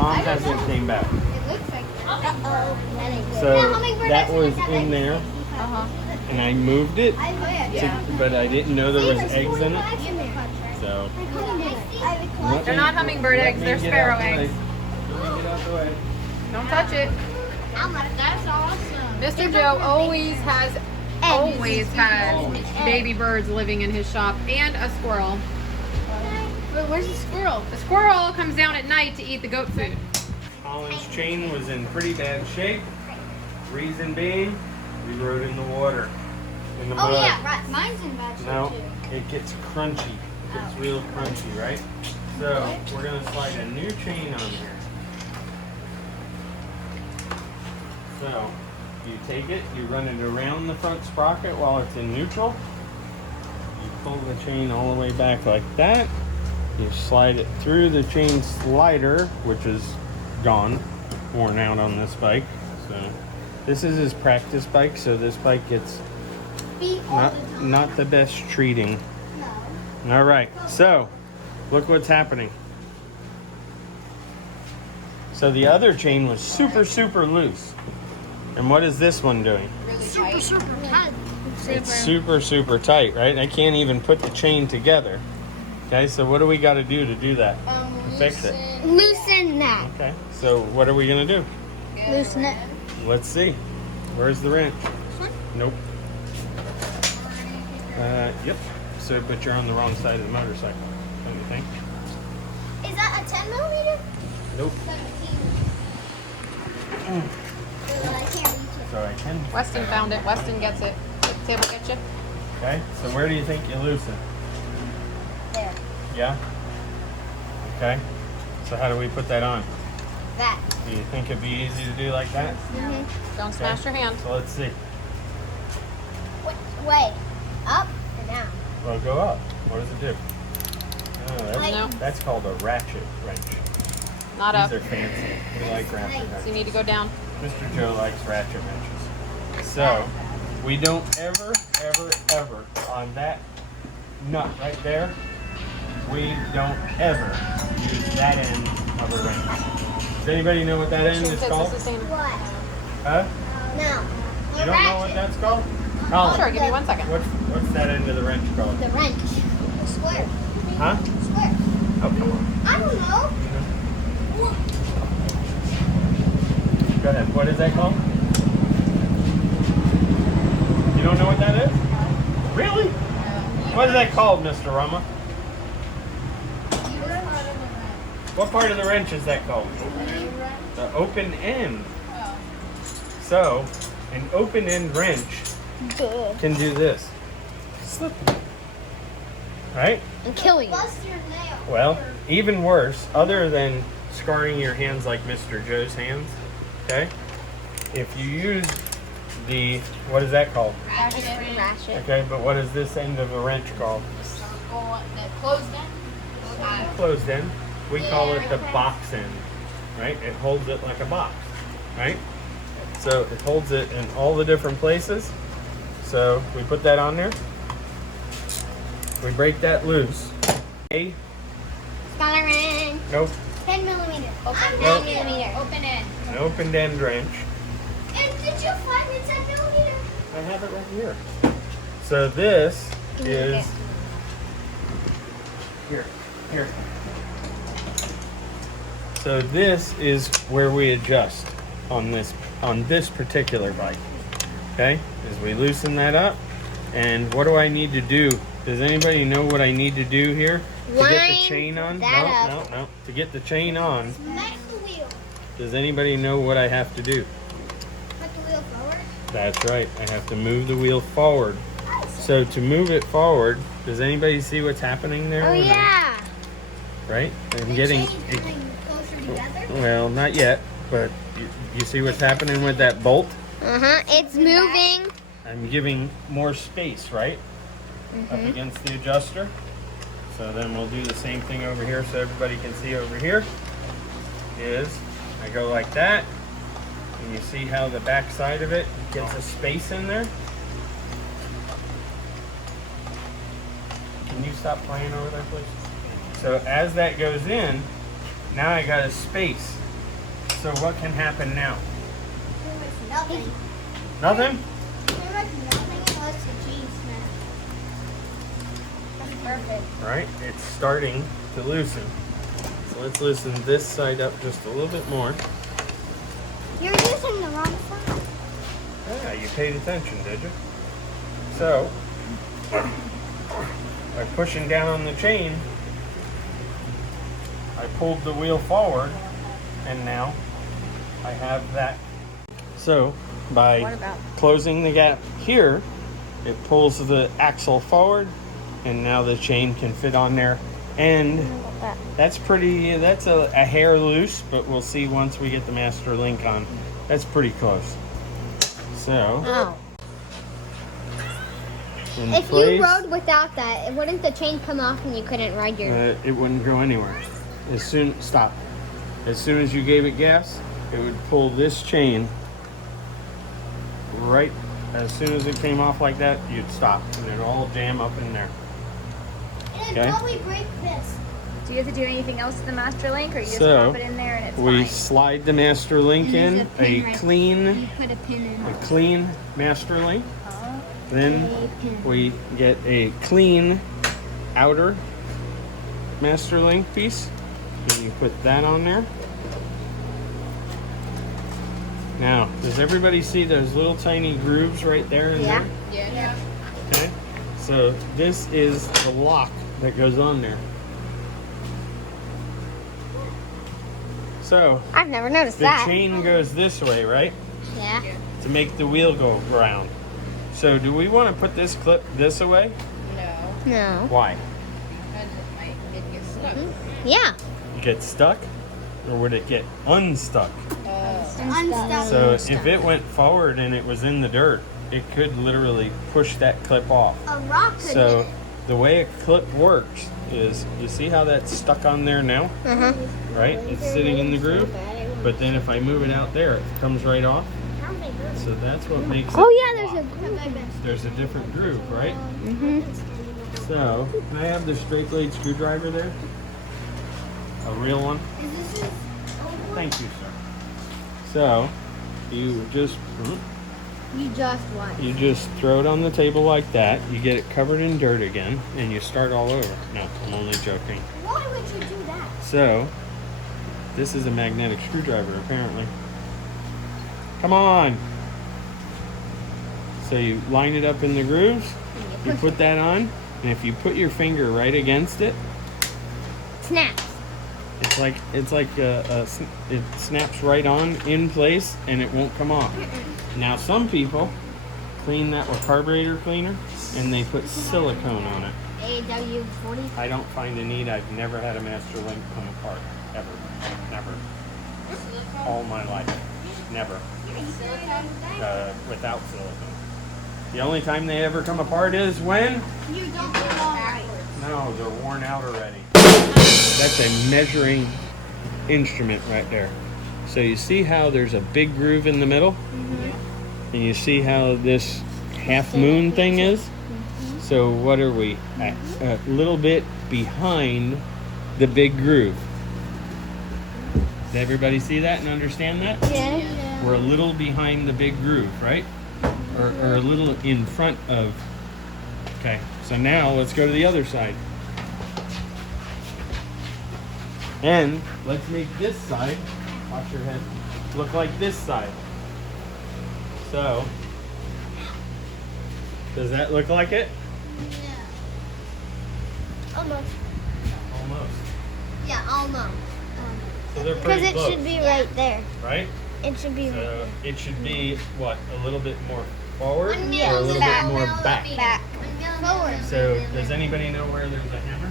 Mom hasn't came back. It looks like it. So that was in there, Uh-huh. and I moved it, but I didn't know there was eggs in it. So They're not hummingbird eggs, they're sparrow eggs. Let me get out the way. Don't touch it. That's awesome. Mr. Joe always has baby birds living in his shop and a squirrel. But where's the squirrel? The squirrel comes down at night to eat the goat food. Colin's chain was in pretty bad shape. Reason being, we rode in the water, in the mud. Oh yeah, right. Mine's in bad shape No, too. it gets crunchy. It gets real crunchy, right? So we're gonna slide a new chain on here. So you take it, you run it around the front sprocket while it's in neutral. You pull the chain all the way back like that. You slide it through the chain slider, which is gone, worn out on this bike. So this is his practice bike, so this bike gets Beat all the time. not the best treating. No. All right, so look what's happening. So the other chain was super loose. And what is this one doing? Super tight. It's super tight, right? I can't even put the chain together. Okay, so what do we got to do that? Fix it. Loosen that. Okay, so what are we gonna do? Loosen it. Let's see. Where's the wrench? Nope. Yep. So, but you're on the wrong side of the motorcycle, don't you think? Is that a 10 millimeter? Nope. 17. I can't reach it. So I can. Weston found it. Weston gets it. Table get you. Okay, so where do you think you loosen? There. Yeah? Okay. So how do we put that on? That. Do you think it'd be easy to do like that? Don't smash your hand. So let's see. Wait. Up and down. Well, go up. What does it do? Oh, No, that's called a ratchet wrench. not up. These are fancy. We like ratchet So you wrenches. need to go down. Mr. Joe likes ratchet wrenches. So, we don't ever, on that nut right there, we don't ever use that end of a wrench. Does anybody know what that end is called? What? Huh? No. You don't know what that's called? Oh, Colin, sure, give me 1 second. what's that end of the wrench called? The wrench. The square. Huh? Square. Oh, come on. I don't know. Go ahead. What is that called? You don't know what that is? Really? What is that called, Mr. Rama? What part of the wrench is that called? The open end. So, an open end wrench can do this. Slip. Right? And kill you. Bust your nail. Well, even worse, other than scarring your hands like Mr. Joe's hands, okay? If you use the, what is that called? Ratchet. Okay, but what is this end of a wrench called? Closed end. Closed end. We call it the box end, right? It holds it like a box, right? So it holds it in all the different places. So we put that on there. We break that loose. Okay. Skylar wrench. Nope. 10 millimeter. Open Nope. 9 millimeter. Open end. An open end wrench. And did you find the 10 millimeter? I have it right here. So this is here. So this is where we adjust on this particular bike. Okay? Is we loosen that up. And what do I need to do? Does anybody know what I need to do here to get the Line chain on? that up. No. To get the chain on, Smack the wheel. does anybody know what I have to do? Put the wheel forward. That's right. I have to move the wheel forward. So to move it forward, does anybody see what's happening there? Oh when I- yeah. right? I'm getting Chains coming closer together. well, not yet, but you see what's happening with that bolt? It's moving. I'm giving more space, right? Up against the adjuster. So then we'll do the same thing over here so everybody can see over here. Is I go like that, and you see how the back side of it gets a space in there? Can you stop playing over there, please? So as that goes in, now I got a space So what can happen now? Nothing. Nothing? Pretty much nothing unless the cheese snaps. That's perfect. Right? It's starting to loosen. So let's loosen this side up just a little bit more. You're using the wrong side. Yeah, you paid attention, did you? So, by pushing down on the chain, I pulled the wheel forward, and now I have that. So, What by about? closing the gap here, it pulls the axle forward, and now the chain can fit on there. And that's a hair loose, but we'll see once we get the Master Link on. That's pretty close. So, Oh. in If place, you rode without that, wouldn't the chain come off and you couldn't ride your... it wouldn't go anywhere. As soon as you gave it gas, it would pull this chain right. As soon as it came off like that, you'd stop, and it'd all jam up in there. And Okay. while we break this, Do you have to do anything else to the Master Link, or you just So, pop it in there and it's We fine? slide the Master Link And in, there's a pin a right- clean you put a pin in. a clean Master Link. Oh. Then pin. we get a clean outer Master Link piece. And you put that on there. Now, does everybody see those little tiny grooves right there and Yeah. there? Yeah. Okay. So this is the lock that goes on there. So I've never noticed the that. chain goes this way, right? Yeah. To make the wheel go around. So do we want to put this clip this way? No, No. Why? because it might get stuck. Yeah. You get stuck, or would it get unstuck? Unstuck. So if it went forward and it was in the dirt, it could literally push that clip off. A rock could So hit it. the way a clip works is, you see how that's stuck on there now, Uh-huh. right? It's sitting in the groove, but then if I move it out there, it comes right off. So that's what makes it. Oh yeah, there's lock. a groove. There's a different groove, right? Mm-hmm. So, can I have the straight blade screwdriver there? A real one? Thank you, sir. So, you just What? you just throw it on the table like that. You get it covered in dirt again, and you start all over. No, I'm only joking. Why would you do that? So, this is a magnetic screwdriver, apparently. Come on! So you line it up in the grooves, you put that on, and if you put your finger right against it, Snaps. it's like it snaps right on in place, and it won't come off. Now some people clean that with carburetor cleaner, and they put silicone on it. AW40. I don't find the need. I've never had a Master Link come apart, ever, never, all my life, never, without silicone. The only time they ever come apart is when? You don't belong right. No, they're worn out already. That's a measuring instrument right there. So you see how there's a big groove in the middle? And you see how this half moon thing is? So what are we? A little bit behind the big groove. Does everybody see that and understand that? Yeah. We're a little behind the big groove, right? Or a little in front of. Okay, so now let's go to the other side. And let's make this side, watch your head, look like this side. So, does that look like it? Almost. Almost. Yeah, almost. So they're Because pretty it close, should be right there. right? It should be right So there. it should be, what, a little bit more forward or Yeah, a little back. bit more back? Back. Forward. So does anybody know where there's a hammer?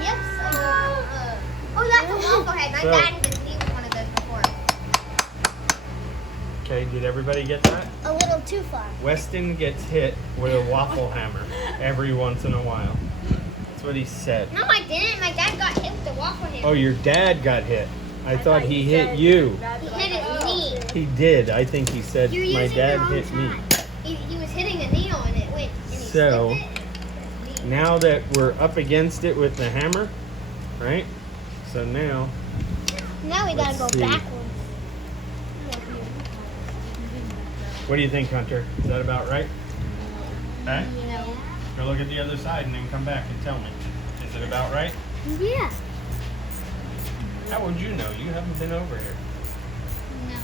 Yes. Oh, that's a waffle head. My So- dad didn't use one of those before. Okay, did everybody get that? A little too far. Weston gets hit with a waffle hammer every once in a while. That's what he said. No, I didn't. My dad got hit with the waffle hammer. Oh, your dad got hit. I thought he hit you. He hit his knee. He did. I think he said, You're my using dad the wrong hit me. side. He was hitting a needle and it went. And he So- slipped it. Now that we're up against it with the hammer, right? So now Now we gotta Let's go see. backwards. What do you think, Hunter? Is that about right? Okay. No. Go look at the other side and then come back and tell me. Is it about right? Yeah. How would you know? You haven't been over here. No.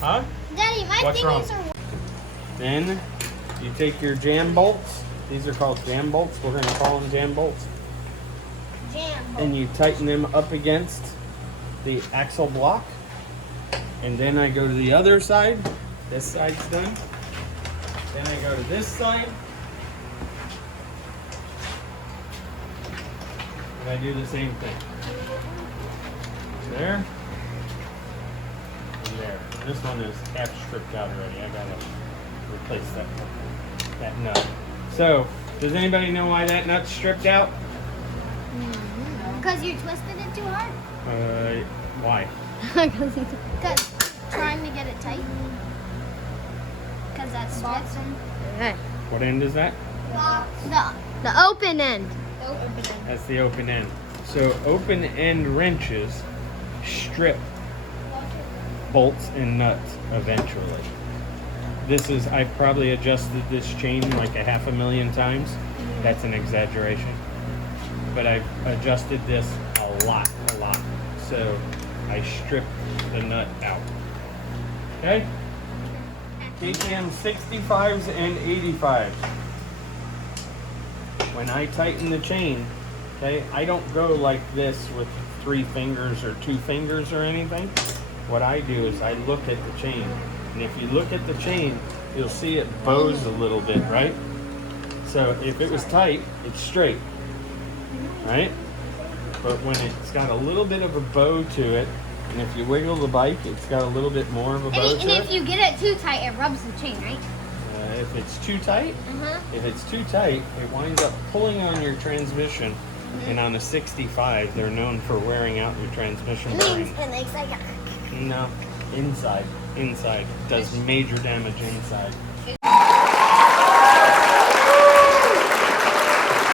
Huh? Daddy, my What's wrong? fingers are. Then you take your jam bolts. These are called jam bolts. We're going to call them jam bolts. Jam. And you tighten them up against the axle block. And then I go to the other side. This side's done. Then I go to this side. And I do the same thing. There. And there. This one is half stripped out already. I gotta replace that nut. So, does anybody know why that nut's stripped out? Because you twisted it too hard. Why? Because trying to get it tight. Because that's stripped. What end is that? The open end. That's the open end. So open end wrenches strip bolts and nuts eventually. I probably adjusted this chain like 500,000 times. That's an exaggeration. But I've adjusted this a lot. So I stripped the nut out. Okay? KTM 65s and 85s. When I tighten the chain, okay, I don't go like this with 3 fingers or 2 fingers or anything. What I do is I look at the chain. And if you look at the chain, you'll see it bows a little bit, right? So if it was tight, it's straight, right? But when it's got a little bit of a bow to it, and if you wiggle the bike, it's got a little bit more of a bow And to if it. you get it too tight, it rubs the chain, right? If it's too tight, it winds up pulling on your transmission. And on a 65, they're known for wearing out your transmission bearings. And it's like, No, inside. Does major damage inside.